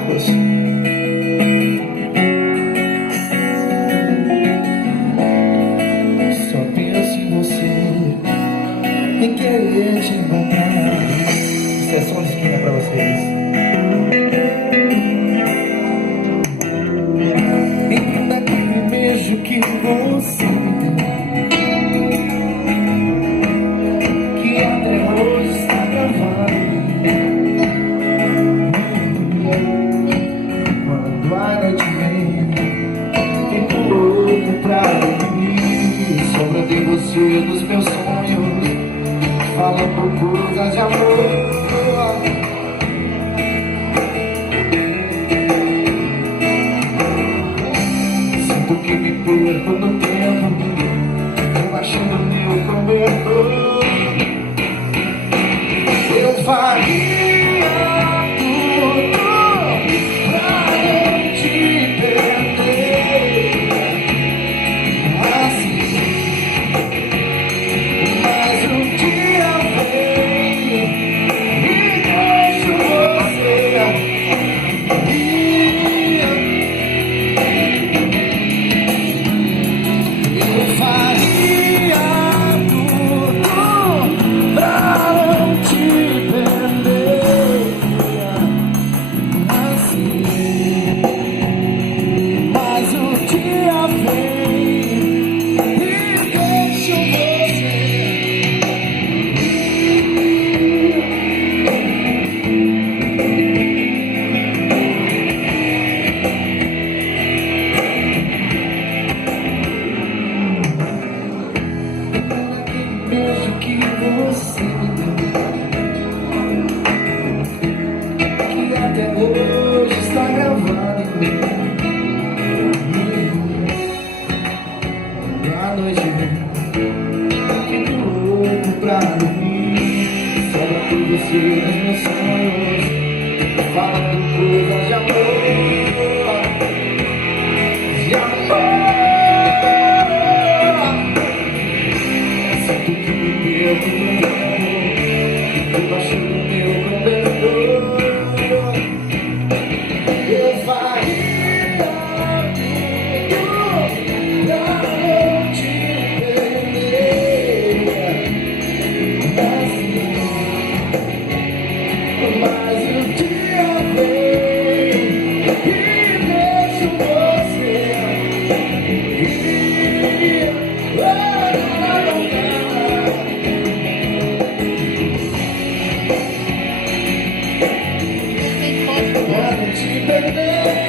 Marcos. Só penso em você, em querer te encontrar. Isso é som de esquina pra vocês. E naquele beijo que você me deu, que até hoje está gravado. Quando a noite vem, fico louco pra dormir. Sombra de você nos meus sonhos, falando coisas de amor. Sinto que me perco no tempo, eu achando meu cobertor. Eu faria tudo pra não te perder, assim. Mas um dia vem e deixo você. Eu faria tudo pra não te perder, assim. Mas o dia vem e deixo você. Beijo que você me deu, que até hoje está gravado em mim. A noite vem, fico louco pra dormir. Sobra por você nos meus sonhos, falando coisas de amor. De amor. Sinto que me perco no tempo, debaixo do meu cobertor. Eu faria tudo pra não te perder, assim. Mas o dia vem e deixo você. Pra não te perder.